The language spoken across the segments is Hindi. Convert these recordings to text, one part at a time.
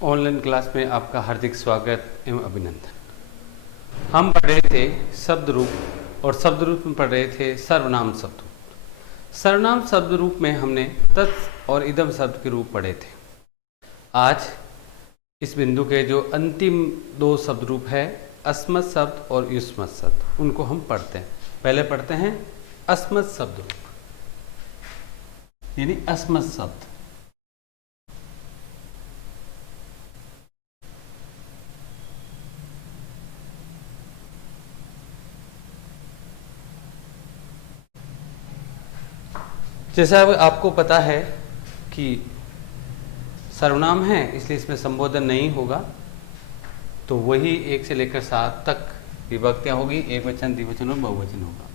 ऑनलाइन क्लास में आपका हार्दिक स्वागत एवं अभिनंदन। हम पढ़ रहे थे शब्द रूप और शब्द रूप में पढ़ रहे थे सर्वनाम शब्द रूप। सर्वनाम शब्द रूप में हमने तत् और इदम शब्द के रूप पढ़े थे। आज इस बिंदु के जो अंतिम दो शब्द रूप है अस्मत् शब्द और युष्मत् शब्द, उनको हम पढ़ते हैं। पहले पढ़ते हैं अस्मत् शब्द रूप यानी अस्मत् शब्द। जैसा आपको पता है कि सर्वनाम है इसलिए इसमें संबोधन नहीं होगा, तो वही 1 से लेकर 7 तक विभक्तियां होगी, एक वचन, द्विवचन और बहुवचन होगा।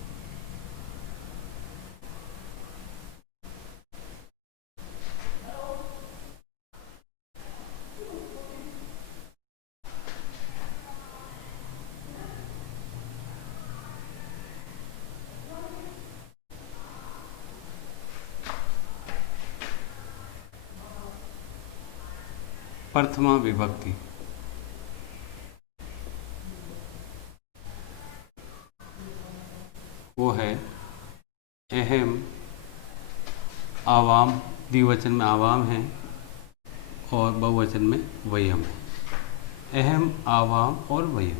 प्रथमा विभक्ति वो है अहम, आवाम, द्विवचन में आवाम है और बहुवचन में वयम है। अहम, आवाम और वयम,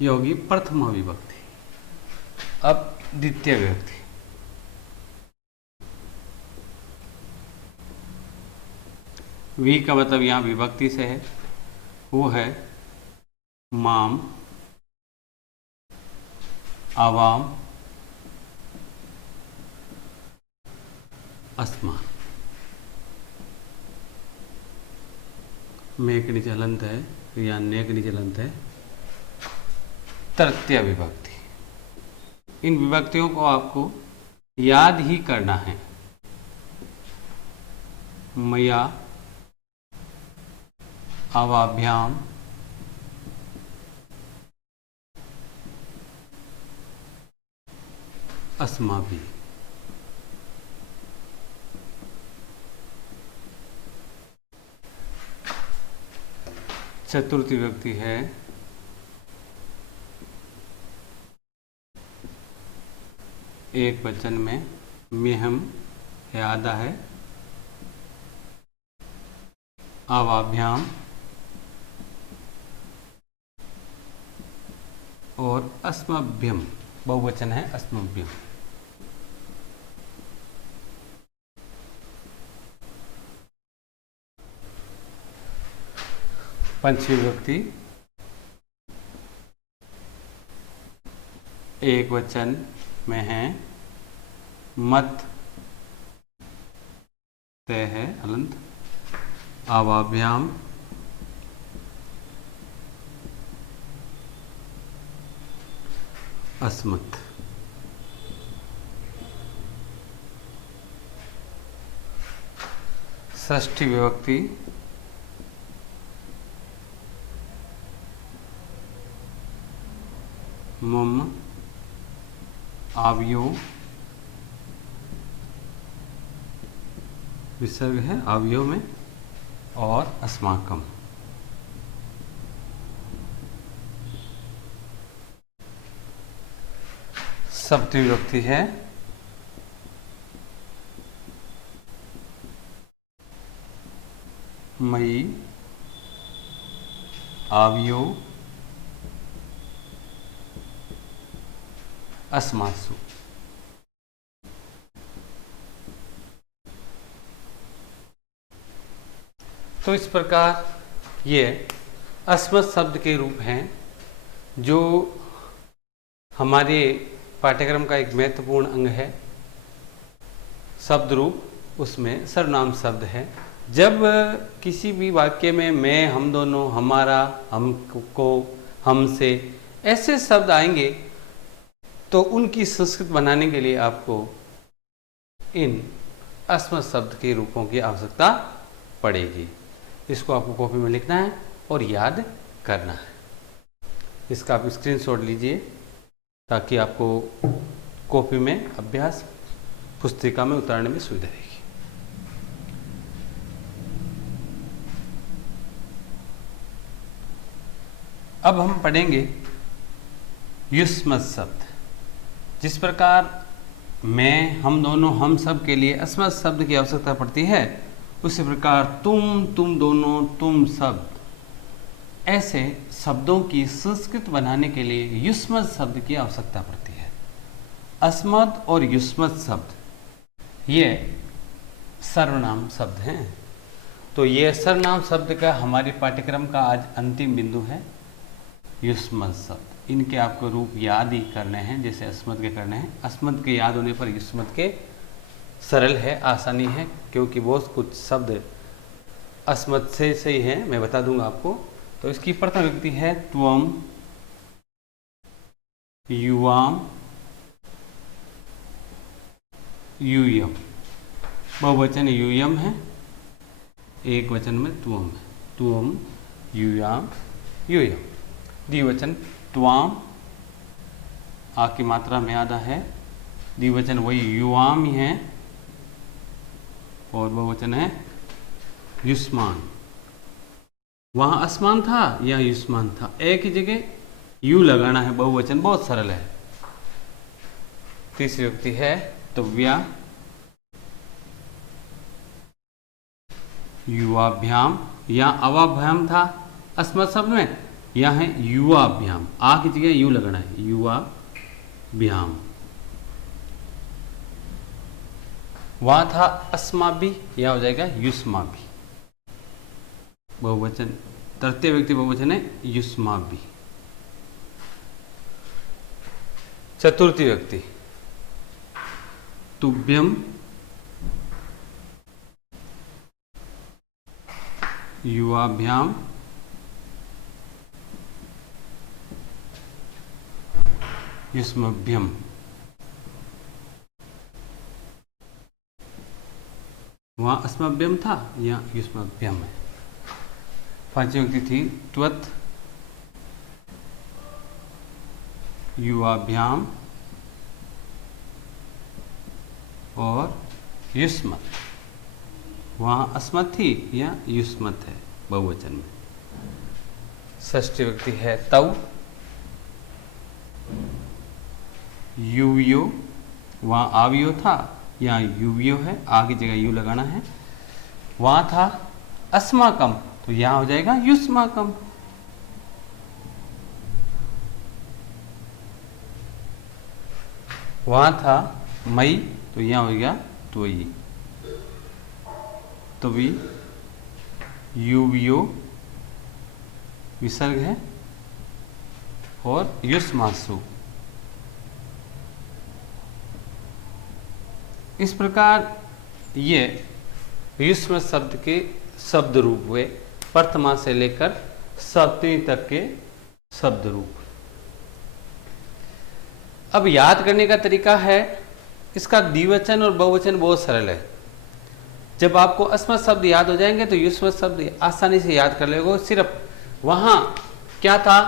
ये होगी प्रथमा विभक्ति। अब द्वितीय विभक्ति, वी का मतलब यहाँ विभक्ति से है, वो है माम, आवाम, अस्मा। में के नीचे हलंत है या ने के नीचे हलंत है। तृतीय विभक्ति, इन विभक्तियों को आपको याद ही करना है। मया, अवाभ्याम, अस्माभि। चतुर्थी विभक्ति है एक वचन में मेहम है, आधा है, अवाभ्याम और अस्मभ्यम, बहुवचन है अस्मभ्यम। पंचमी विभक्ति एक वचन में है, मत तय है अलंत, अवाभ्याम, अस्मत्। षष्ठी विभक्ति मम, आव्यो, विसर्ग है आव्यो में, और अस्माकम। सप्तमी विभक्ति है मयि, आव्यो, अस्मासु। तो इस प्रकार ये अस्मत् शब्द के रूप हैं जो हमारे पाठ्यक्रम का एक महत्वपूर्ण अंग है। शब्द रूप उसमें सर्वनाम शब्द है। जब किसी भी वाक्य में मैं, हम दोनों, हमारा, हमको, हमसे ऐसे शब्द आएंगे तो उनकी संस्कृत बनाने के लिए आपको इन अस्मत् शब्द के रूपों की आवश्यकता पड़ेगी। इसको आपको कॉपी में लिखना है और याद करना है। इसका आप स्क्रीनशॉट लीजिए ताकि आपको कॉपी में अभ्यास पुस्तिका में उतारने में सुविधा रहेगी। अब हम पढ़ेंगे युष्मत शब्द। जिस प्रकार मैं, हम दोनों, हम सब के लिए अस्मत् शब्द की आवश्यकता पड़ती है, उसी प्रकार तुम दोनों, तुम सब, ऐसे शब्दों की संस्कृत बनाने के लिए युष्मत शब्द की आवश्यकता पड़ती है। अस्मत् और युष्मत शब्द ये सर्वनाम शब्द हैं। तो ये सर्वनाम शब्द का हमारे पाठ्यक्रम का आज अंतिम बिंदु है युष्मत शब्द। इनके आपको रूप याद ही करने हैं, जैसे अस्मत् के करने हैं। अस्मत् के याद होने पर युष्मत के सरल है, आसानी है, क्योंकि वो कुछ शब्द अस्मत् से ही हैं, मैं बता दूंगा आपको। तो इसकी प्रथम विभक्ति है त्वम, युवाम, यूयम। बहुवचन यूयम है, एक वचन में त्वम है। त्वम, यूयाम, यूयम। द्विवचन त्वाम, आ की मात्रा में आधा है। द्विवचन वही युवाम ही है, और बहुवचन है युष्मान। वहां असमान था, या युष्मान था, एक ही जगह यू लगाना है। बहुवचन बहुत सरल है। तीसरी विभक्ति है तुव्या, युवाभ्याम। यहाँ अवाभ्याम था अस्मत् शब्द में, यहाँ है युवाभ्याम। आ की जगह यू लगाना है, युवाभ्याम। वहां था अस्माभि, यहाँ हो जाएगा युष्माभि। बहुवचन, तृतीय व्यक्ति बहुवचन है युष्माभि। चतुर्थी व्यक्ति तुभ्यम, युवाभ्याम, युष्मभ्यम। वहां अस्मभ्यम था, यहाँ युष्मभ्यम है। पांचवी व्यक्ति थी त्वत्, युवाभ्याम और युष्मत। वहाँ अस्मत् थी, या युष्मत है बहुवचन में। षष्ठी व्यक्ति है तव, युव्यो। वहाँ आव्यो था, यहाँ युव्यो है, आ की जगह यू लगाना है। वहाँ था अस्माकम, तो यहाँ हो जाएगा युष्माकम। वहाँ था मई, तो यहाँ हो गया त्वयि। त्वि, युव्यो विसर्ग है, और युष्मासु। इस प्रकार ये युष्म शब्द के शब्द रूप हुए, प्रथमा से लेकर सप्तमी तक के शब्द रूप। अब याद करने का तरीका है, इसका द्विवचन और बहुवचन बहुत सरल है। जब आपको अस्मत् शब्द याद हो जाएंगे तो युष्मत शब्द आसानी से याद कर लेगा। सिर्फ वहां क्या था,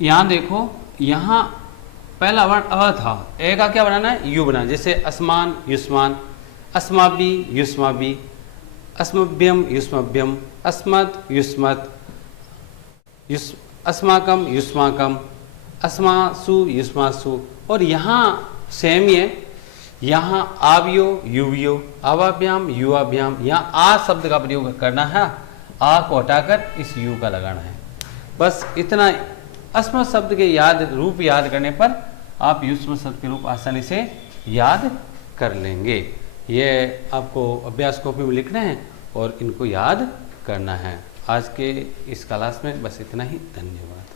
यहां देखो, यहां पहला वर्ण अ था, ए का क्या बनाना है, यू बनाना। जैसे अस्मान, युष्मान, अस्माभि, युष्माभि, अस्मभ्यम, युष्मभ्यम, अस्मत्, युष्मत्, अस्माकम, युष्माकम, अस्मासु, युष्मासु। और यहाँ सेम ही है, यहाँ आव्यो, युव्यो, आवाभ्याम, युवाभ्याम। यहाँ आ शब्द का प्रयोग करना है, आ को हटाकर इस यू का लगाना है। बस इतना। अस्मत् शब्द के रूप याद करने पर आप युष्म शब्द के रूप आसानी से याद कर लेंगे। ये आपको अभ्यास कॉपी में लिखना है और इनको याद करना है। आज के इस क्लास में बस इतना ही। धन्यवाद।